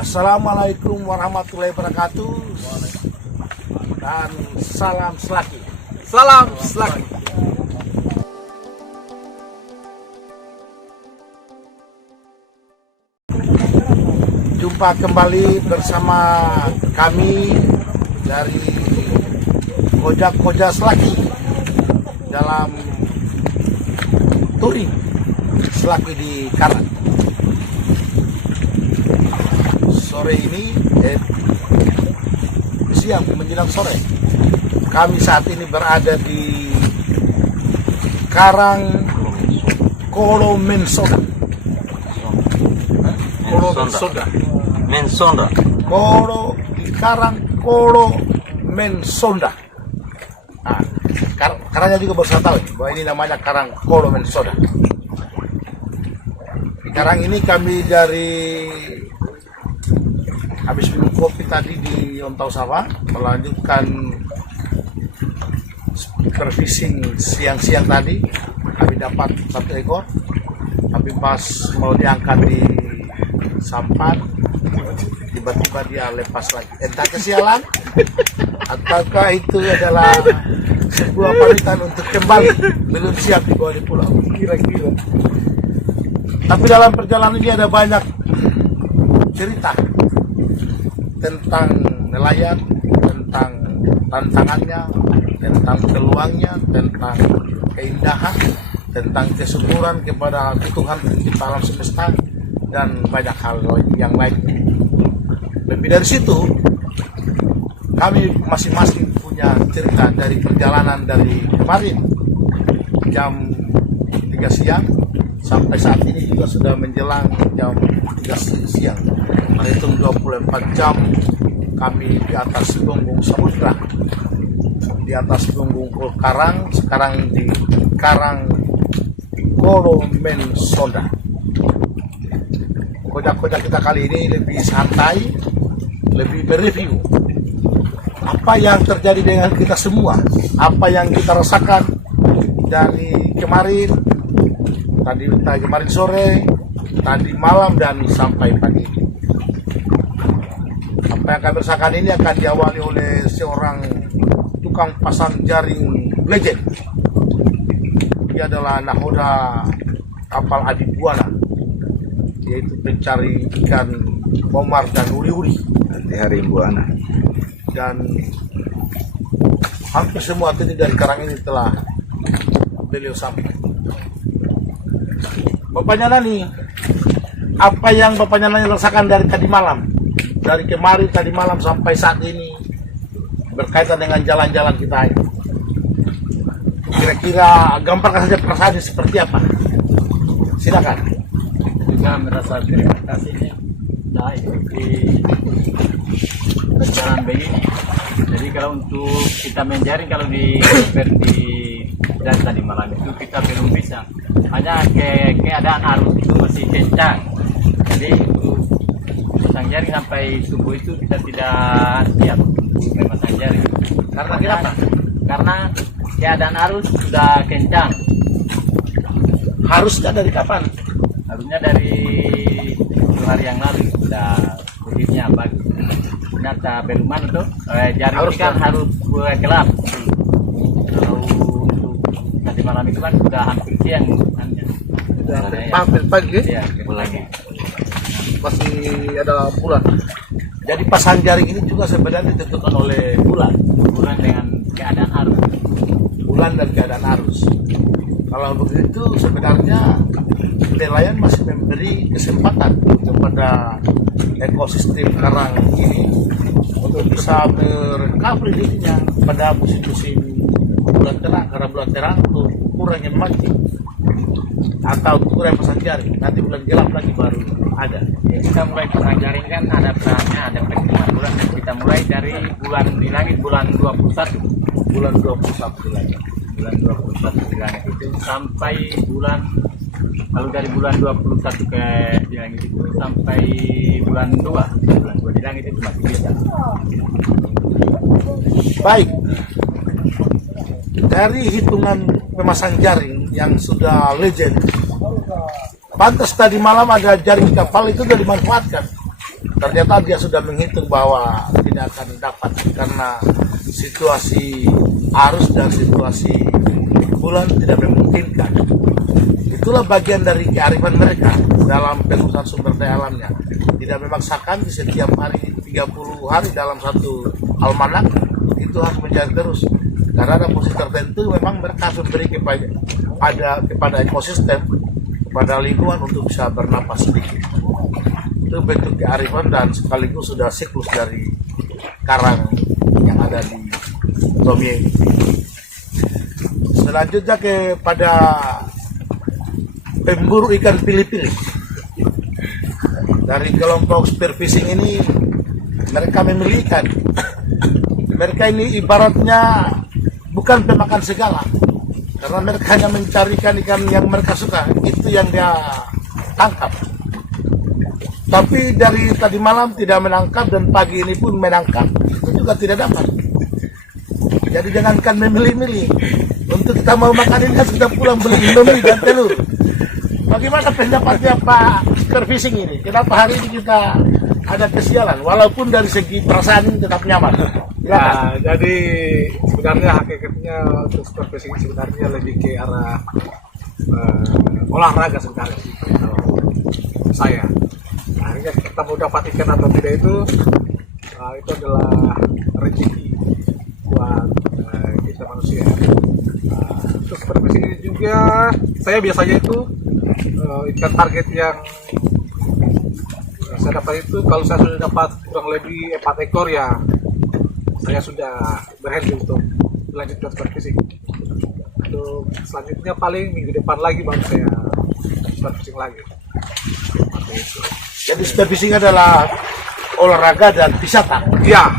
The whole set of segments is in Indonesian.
Assalamualaikum warahmatullahi wabarakatuh. Dan salam selaki. Salam selaki. Jumpa kembali bersama kami dari Koja Selaki dalam touring Selaki di Karang. Sore ini, siang menjelang sore, kami saat ini berada di Karang Kolo Mensonda. Mensonda. Kolo di Karang Kolo Mensonda. Nah, karangnya juga baru saya tahu bahwa ini namanya Karang Kolo Mensonda. Di Karang ini kami dari habis minum kopi tadi di Ontau Sawah, melanjutkan supervising siang-siang tadi. Kami dapat 1 ekor, tapi pas mau diangkat di sampan, tiba-tiba dia lepas lagi. Entah kesialan ataukah itu adalah sebuah pamitan untuk kembali, belum siap dibawa di pulau, kira-kira. Tapi dalam perjalanan ini ada banyak cerita tentang nelayan, tentang tantangannya, tentang peluangnya, tentang keindahan, tentang kesyukuran kepada Tuhan pencipta alam semesta, dan banyak hal yang lain. Lebih dari situ, kami masing-masing punya cerita dari perjalanan dari kemarin jam 3 siang sampai saat ini juga sudah menjelang jam 3 siang. Menghitung 24 jam kami di atas punggung samudra, di atas punggung karang, sekarang di Karang Kolo Mensonda. Koja kita kali ini lebih santai, lebih berreview apa yang terjadi dengan kita semua, apa yang kita rasakan dari kemarin, kemarin sore, tadi malam, dan sampai pagi. Apa yang kami rasakan ini akan diawali oleh seorang tukang pasang jaring legend. Dia adalah nahoda kapal Adibuana, yaitu pencari ikan bomar dan uri-uri. Nanti hari Buana. Dan hampir semua atlet dari Karang ini telah beliau sampai. Bapaknya Nani, apa yang Bapaknya Nani rasakan dari tadi malam? Dari kemarin tadi malam sampai saat ini berkaitan dengan jalan-jalan kita ini. Kira-kira gambarkan saja perasaannya seperti apa? Silakan. Juga merasa terima kasihnya di perjalanan begini. Jadi kalau untuk kita menjaring, kalau di seperti dan tadi malam itu kita belum bisa. Hanya keadaan arus itu masih kencang. Jadi untuk memasang jaring sampai subuh itu kita tidak siap untuk memasang jaring. Karena kenapa? Karena keadaan arus sudah kencang. Harusnya dari kapan? Harusnya dari 2 hari yang lalu sudah kondisinya bagus. Ternyata beruman itu jaring Harus ini kan harus gelap. Kalau untuk tadi malam itu kan sudah hampir siang. Hampir pagi, Ya, lagi. masih ada bulan. Jadi pasang jaring ini juga sebenarnya ditentukan oleh bulan Dengan keadaan arus. bulan dan keadaan arus. Kalau begitu sebenarnya nelayan masih memberi kesempatan kepada ekosistem karang ini untuk bisa merecovery dirinya pada musim-musim bulan terang, karena bulan terang itu kurang yang mancing atau kurang pasang jaring. Nanti bulan gelap lagi baru ada. Ya, kita mulai pasang jaring kan ada perannya, ada perhitungan bulan. Kita mulai dari bulan di langit bulan 21. Bulan 21 lagi. Bulan 21 di langit itu sampai bulan, lalu dari bulan 21 ke di langit itu sampai bulan 2 di langit itu masih biasa. Baik, dari hitungan pemasang jaring yang sudah legend, pantas tadi malam ada jaring kapal itu sudah dimanfaatkan. ternyata dia sudah menghitung bahwa tidak akan dapat karena situasi arus dan situasi bulan tidak memungkinkan. Itulah bagian dari kearifan mereka dalam pengusahaan sumber daya alamnya. Tidak memaksakan di setiap hari 30 hari dalam satu almanak itu harus mencari terus. Karena ada posisi tertentu memang mereka harus memberi kepada ekosistem, kepada lingkungan untuk bisa bernapas sedikit. Itu bentuk kearifan dan sekaligus sudah siklus dari karang yang ada di Tomie. Selanjutnya kepada pemburu ikan pilih-pilih. Dari kelompok spearfishing ini mereka memilih ikan. Mereka ini ibaratnya bukan pemakan segala, karena mereka hanya mencari ikan yang mereka suka, itu yang dia tangkap. Tapi dari tadi malam tidak menangkap dan pagi ini pun menangkap, itu juga tidak dapat. Jadi jangankan memilih-milih, untuk kita mau makan ini harus kita pulang beli Indomie dan telur. Bagaimana pendapatnya Pak Spearfishing ini? Kenapa hari ini kita ada kesialan, walaupun dari segi perasaan ini tetap nyaman? Ya, jadi sebenarnya hakikatnya untuk spearfishing sebenarnya lebih ke arah olahraga sebenarnya sih kalau saya. Nah, akhirnya kita mau dapat ikan atau tidak itu adalah rezeki buat kita manusia. Untuk spearfishing ini juga saya biasanya itu ikan target yang saya dapat itu kalau saya sudah dapat kurang lebih 4 ekor ya saya sudah berhenti untuk melanjutkan spearfishing. Untuk selanjutnya paling minggu depan lagi baru saya spearfishing lagi. Seperti itu. Jadi spearfishing adalah olahraga dan wisata. Ya,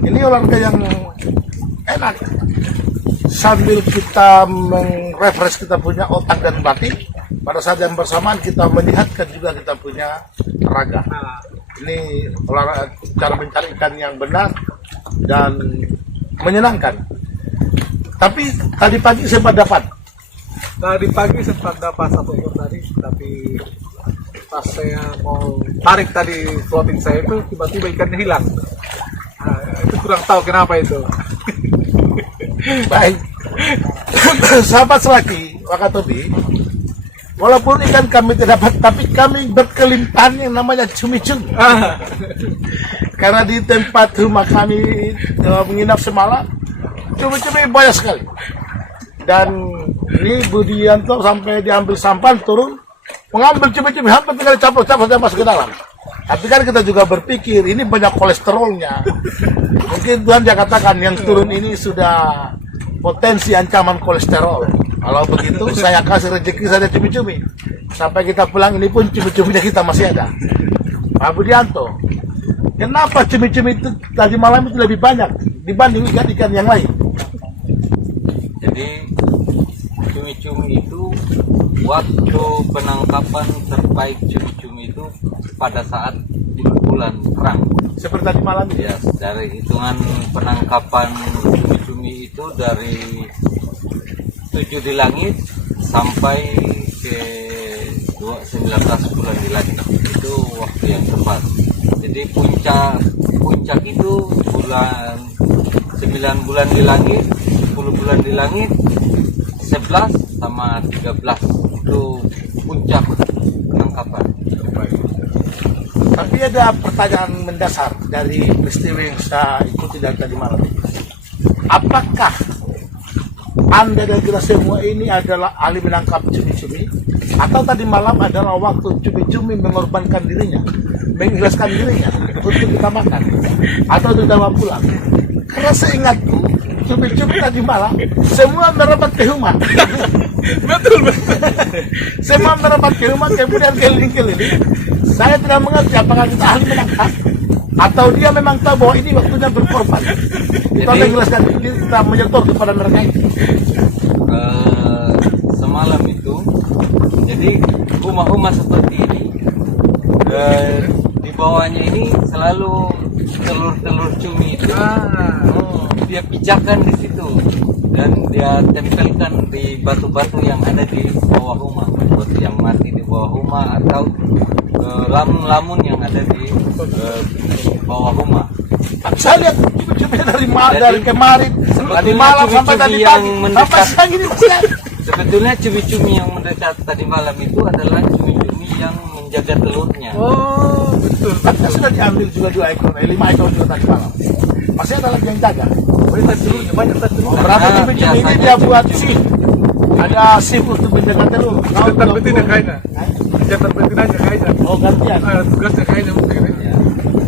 Ini olahraga yang enak. Sambil kita merefresh kita punya otak dan batin, pada saat yang bersamaan kita menyehatkan juga kita punya raga. Ini olahraga cara mencari ikan yang benar dan menyenangkan. Tapi tadi pagi sempat dapat. tadi pagi sempat dapat 1 ekor tadi, tapi pas saya mau tarik tadi floating saya itu tiba-tiba ikannya hilang. Nah, itu kurang tahu kenapa itu. Baik. Sahabat selaki Wakatobi, walaupun ikan kami tidak dapat, tapi kami berkelimpahan yang namanya cumi-cumi. Karena di tempat rumah kami menginap semalam, cumi-cumi banyak sekali. Dan ini Budianto sampai diambil sampan turun, mengambil cumi-cumi hampir tinggal caplos-caplos dan masuk ke dalam. Tapi kan kita juga berpikir ini banyak kolesterolnya. Mungkin Tuhan dia katakan yang turun ini sudah potensi ancaman kolesterol. Kalau begitu saya kasih rezeki saja cumi-cumi. Sampai kita pulang ini pun cumi-cuminya kita masih ada. Pak Budianto, kenapa cumi-cumi itu tadi malam itu lebih banyak dibanding ikan-ikan yang lain? Jadi cumi-cumi itu waktu penangkapan terbaik cumi-cumi itu pada saat bulan terang. Seperti tadi malam ini. Ya, dari hitungan penangkapan cumi-cumi itu dari 7 di langit sampai ke 19 bulan di langit. Itu waktu yang tepat. Jadi puncak itu bulan 9 bulan di langit, 10 bulan di langit, 11 sama 13 itu puncak penangkapan. Tapi ada pertanyaan mendasar dari peristiwa yang saya ikuti dari tadi malam. Apakah Anda dan kita semua ini adalah ahli menangkap cumi-cumi, atau tadi malam adalah waktu cumi-cumi mengorbankan dirinya, mengikhlaskan dirinya untuk kita makan, atau untuk kita pulang? Karena seingatku cumi-cumi tadi malam semua merapat ke rumah. Betul. Semua merapat ke rumah, kemudian keliling-keliling. Saya tidak mengerti apakah kita ahli menangkap atau dia memang tahu bahwa ini waktunya berkorban. Kita menjelaskan ini, kita menyetor kepada mereka itu. Semalam itu, jadi rumah-rumah seperti ini, di bawahnya ini selalu telur-telur cumi itu. Dia pijakan di situ dan dia tempelkan di batu-batu yang ada di bawah rumah, batu yang mati di bawah rumah atau lamun-lamun yang ada di bawah rumah. Saya lihat cumi-cuminya dari kemarin, dari Sebetulnya malam sampai tadi cumi-cumi pagi, yang sampai mendekat. siang ini masih ada. Sebetulnya cumi-cumi yang mendekat tadi malam itu adalah cumi-cumi yang menjaga telurnya. Oh, betul. Kan sudah diambil juga 2 ekor, 5 ekor juga tadi malam. Masih ada lagi yang jaga. Banyak telurnya, banyak telurnya. Beberapa Karena cumi-cumi ini biasanya dia buat shift. Ada shift untuk menjaga telur. Jantan betina kayaknya. Jantan betinanya kayaknya. Oh gantian. Tugasnya kayaknya mungkin. Ya.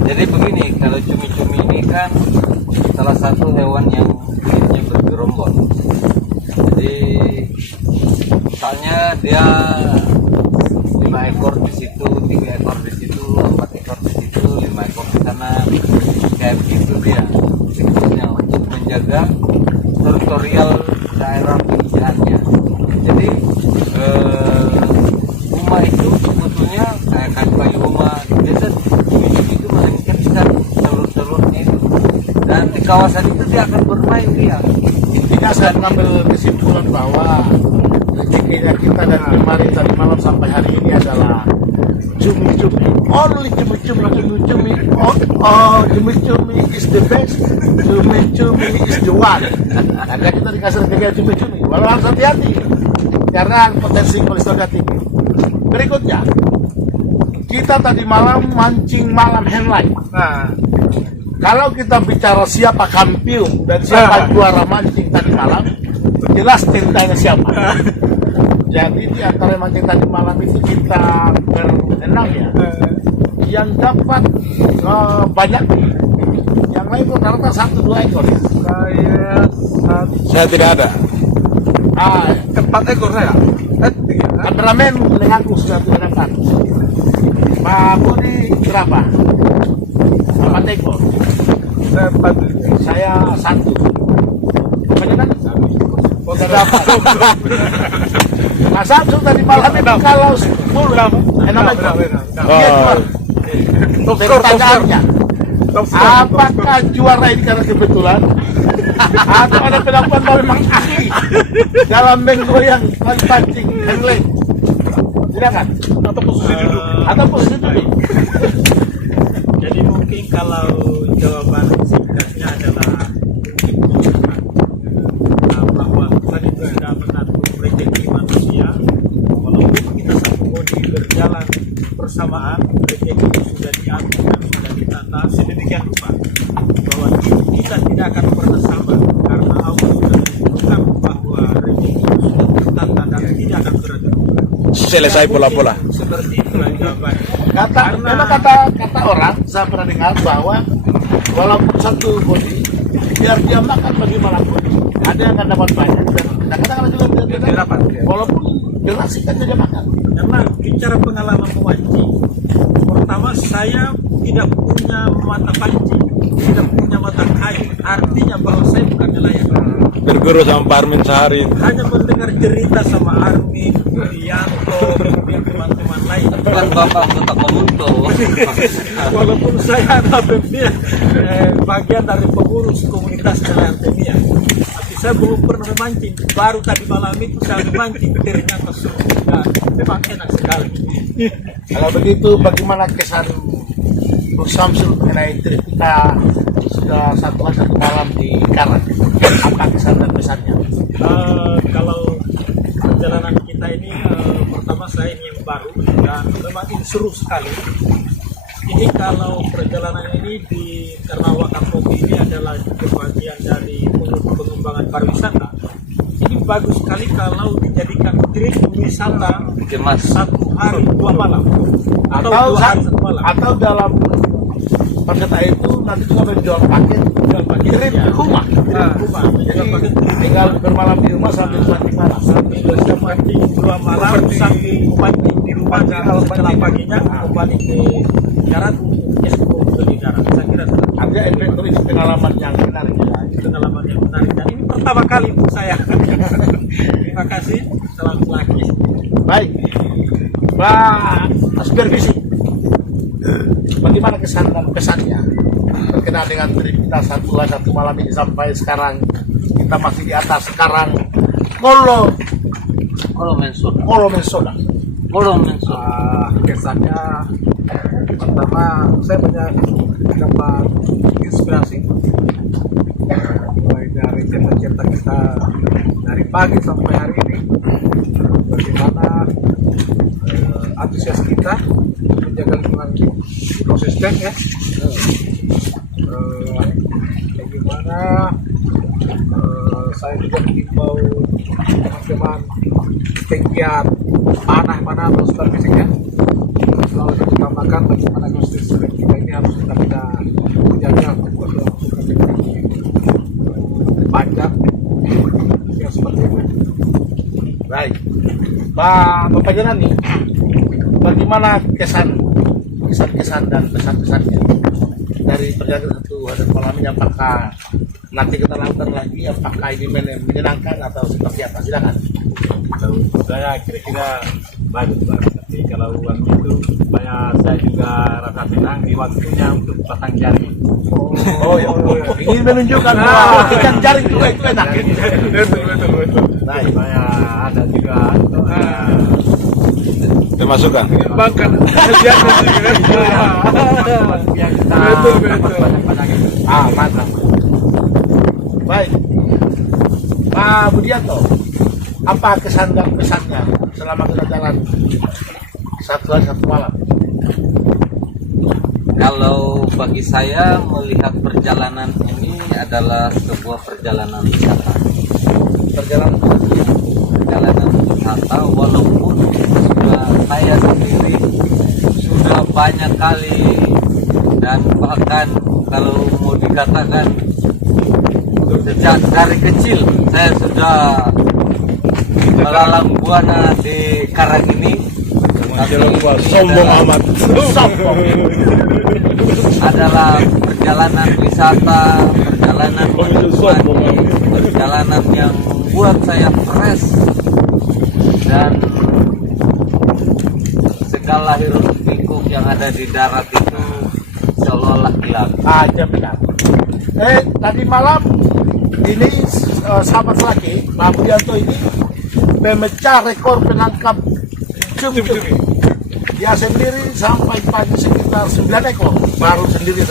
Jadi begini, kalau cumi-cumi ini kan salah satu hewan yang hidupnya bergerombol. Jadi misalnya dia 5 ekor di situ, 3 ekor di situ, 4 ekor di situ, 5 ekor di sana, kayak begitu dia siklusnya untuk menjaga teritorial daerah pilihannya. Jadi rumah itu sebetulnya kayak kayu rumah biasa itu melengketkan telur-telurnya itu, dan di kawasan itu dia akan bermain dia. Intinya saya mengambil kesimpulan bahwa rezekinya kita dari kemarin tadi malam sampai hari ini adalah cumi-cumi, only cumi-cumi, oh cumi-cumi is the best, cumi-cumi is the one. Karena kita dikasih rezeki cumi-cumi, walau harus hati-hati karena potensi kolesterolnya tinggi. Berikutnya, kita tadi malam mancing malam handline. Nah, Kalau kita bicara siapa kampiun dan siapa juara mancing tadi malam, jelas tentanya siapa. Jadi di antara mancing tadi malam itu kita berenang ya, yang dapat banyak, yang lain rata-rata 1-2 ekor. saya tidak ada. 4 ekor saya. 3. Kameramen mengaku sudah menangkan. Pak Budi berapa? 4 ekor. Saya 4. Saya 1. Banyak kan? Oh, dapat. Nah, Samsul tadi malam itu kalau 10 enak ekor. Dia juara. Pertanyaannya, apakah juara ini karena kebetulan atau ada pendapat bahwa memang ahli dalam menggoyang pancing handling? Silakan. Atau posisi duduk? Atau posisi duduk? Jadi mungkin kalau jawaban singkatnya adalah bahwa Tuhan itu sudah mengatur rezeki manusia, walaupun kita satu bodi berjalan bersamaan, rezeki itu sudah diatur dan sudah ditata sedemikian rupa bahwa kita tidak akan pernah sama, karena Allah sudah menentukan bahwa rezeki itu sudah tertata dan tidak akan pernah berubah. Selesai pola-pola. Seperti itulah jawabannya. Memang kata orang, saya pernah dengar bahwa walaupun satu bodi, biar dia makan bagaimanapun, ada yang akan dapat banyak dan kadang-kadang juga tidak dapat. Walaupun jelas kan dia makan. Karena bicara pengalaman memancing, pertama saya tidak punya mata pancing, tidak punya mata kayu, artinya bahwa saya bukan nelayan. Berguru sama Pak Armin sehari. Hanya mendengar cerita sama Armin, Yulianto, kemudian teman-teman lain. Bukan bapak untuk Komunto. Walaupun saya adalah bagian dari pengurus komunitas nelayan Temia, tapi saya belum pernah memancing. Baru tadi malam itu saya memancing, ternyata sudah memang enak sekali. Kalau begitu, bagaimana kesan Bung Samsul mengenai trip kita sudah satu malam di Karang? Apa kesan dan pesannya? Kalau perjalanan kita ini, pertama saya ini yang baru dan memang ini seru sekali. Ini kalau perjalanan ini karena Wakatobi ini adalah juga bagian dari pengembangan pariwisata. Ini bagus sekali kalau dijadikan trip wisata Kemas. 1 hari 2 malam atau 2 hari 1 malam. Atau dalam paket itu nanti juga menjual paket trip ya. rumah. Rumah. Jadi tinggal bermalam di rumah sambil mancing malam. Sambil bisa mancing 2 malam sambil mancing di rumah kalau setelah paginya kembali ke darat untuk eksplor di darat. Saya kira Ada adventure itu pengalaman yang menarik. pengalaman yang menarik dan ini pertama kali untuk saya. Terima kasih. Salam lagi. Baik, Pak Supervisi, bagaimana kesan dan pesannya berkenaan dengan trip kita satu malam ini sampai sekarang kita masih di atas sekarang Kolo Kalau mensoda. Kolo Mensoda. Kalau mensoda. Kesannya Pertama, saya banyak dapat inspirasi mulai dari cerita-cerita kita dari pagi sampai hari ini, bagaimana antusias kita menjaga lingkungan ekosistem ya, bagaimana saya juga mengimbau teman-teman pegiat panah atau supervisiknya selalu diutamakan bagaimana ekosistem kita ini harus kita menjaga untuk panjang yang seperti itu. Baik, Bapak Janani, bagaimana kesan dan pesan-pesannya dari perjalanan satu hari malam ini? Apakah nanti kita lakukan lagi? Apakah ini menyenangkan atau seperti apa? Silakan. Kalau saya kira-kira bagus banget. Tapi kalau uang itu supaya saya juga rasa senang di waktunya untuk pasang jaring. Oh ya, ingin menunjukkan bahwa ikan jaring juga itu enak. Betul. Baik. Supaya ada juga Termasukkan. Mengembangkan yang kita Betul. banyak-banyak itu. Mantap. Baik, Pak Budianto, apa kesan dan pesannya selama kita jalan satu hari satu malam? Kalau bagi saya melihat perjalanan ini adalah sebuah perjalanan wisata. Perjalanan wisata, walaupun saya sendiri sudah banyak kali dan bahkan kalau mau dikatakan sejak dari kecil saya sudah melalang buana di karang ini. Sombong amat. Adalah perjalanan wisata, perjalanan menikmati, perjalanan yang buat saya fresh dan segala hiruk pikuk yang ada di darat itu seolah-olah hilang. Benar. Tadi malam ini sahabat laki Pak Budianto ini memecah rekor penangkap cumi-cumi. Dia sendiri sampai pagi sekitar 9 ekor baru sendiri.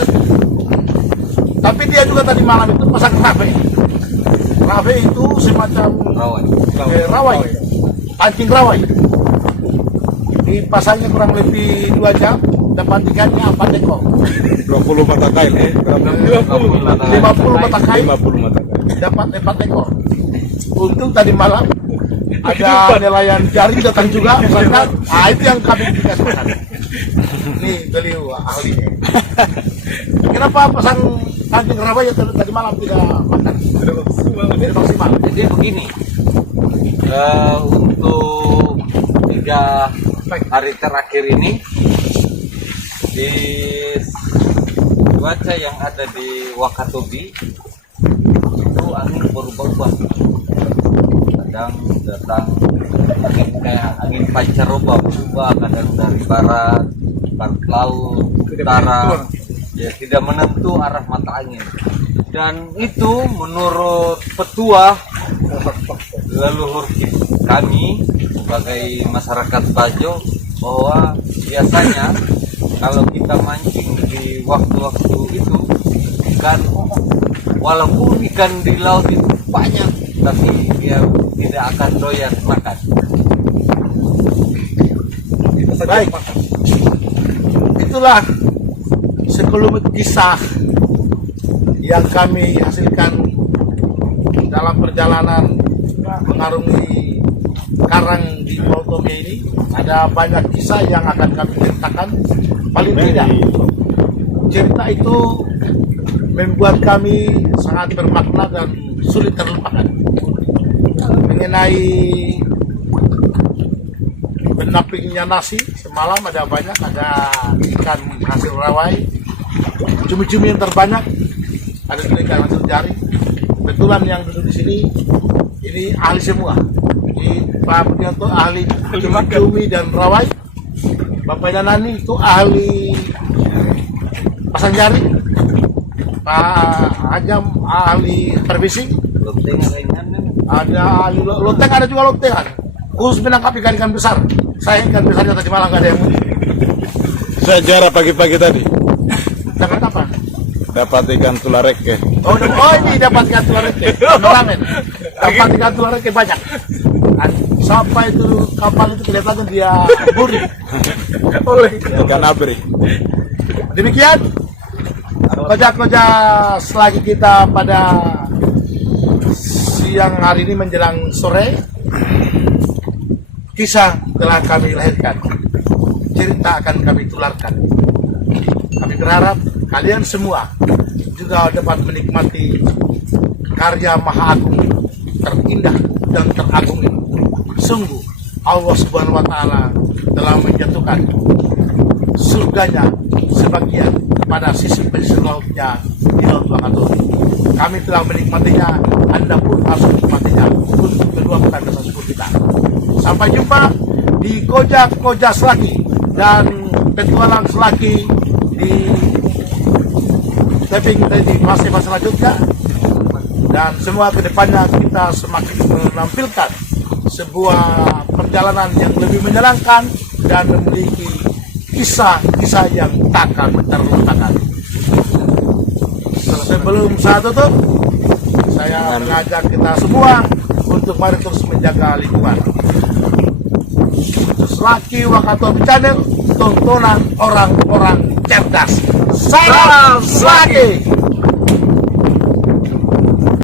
Tapi dia juga tadi malam itu pasang rafe. Rafe itu semacam rawai, pancing rawai. Dipasangnya kurang lebih 2 jam, dapat ikannya 4 ekor. 20 mata kail, 50 mata kail, 50 mata kail. dapat 4 ekor. Untung tadi malam ada nelayan jaring datang juga, misalkan, itu yang kami dikasih makan. Nih beliau ahlinya. Kenapa pasang pancing rawai yang tadi malam tidak makan? Tidak maksimal. Jadi begini, untuk 3 hari terakhir ini di cuaca yang ada di Wakatobi itu angin berubah-ubah. Kadang datang angin kayak angin pancaroba berubah, kadang dari barat laut, utara, ya tidak menentu arah mata angin. Dan itu menurut petua leluhur kami sebagai masyarakat Bajo, bahwa biasanya kalau kita mancing di waktu-waktu itu ikan, walaupun ikan di laut itu banyak, tapi dia tidak akan doyan makan. Baik, itulah sekelumit kisah yang kami hasilkan dalam perjalanan mengarungi karang di Pulau Toge ini. Ada banyak kisah yang akan kami ceritakan. Paling tidak, cerita itu membuat kami sangat bermakna dan sulit terlupakan. Mengenai pendampingnya nasi, semalam ada banyak, ada ikan hasil rawai, cumi-cumi yang terbanyak, ada juga ikan hasil jaring. Kebetulan yang duduk di sini ini ahli semua. Di Pak Budianto ahli cumi dan rawai, Bapak Janani itu ahli pasang jaring, Pak Ajam ahli supervisi, ada ahli loteng, ada juga lotengan khusus menangkap ikan-ikan besar. Saya ikan besarnya tadi malam nggak ada yang muncul. Saya juara pagi-pagi tadi. Dapat apa? Dapat ikan tulareke. Oh, ini dapat ikan tulareke. Ramen. Dapat ikan tulareke banyak. Sampai itu kapal itu kelihatan dia buri. Ikan abri. Demikian koja-koja selagi kita pada siang hari ini menjelang sore, kisah telah kami lahirkan, cerita akan kami tularkan. Kami berharap kalian semua juga dapat menikmati karya Maha Agung terindah dan teragung ini. Sungguh Allah Subhanahu wa Ta'ala telah menjatuhkan surganya sebagian pada sisi pesisir lautnya di Laut Wakatobi. Kami telah menikmatinya, Anda pun harus menikmatinya untuk meluapkan rasa syukur kita. Sampai jumpa di koja selaki dan petualang selaki di taping di masa selanjutnya, dan semua kedepannya kita semakin menampilkan sebuah perjalanan yang lebih menyenangkan dan memiliki kisah-kisah yang takkan terlupakan. Sebelum saya tutup, saya mengajak kita semua untuk mari terus menjaga lingkungan. Selaki Wakatobi Channel, tontonan orang-orang cerdas. Salam Selaki!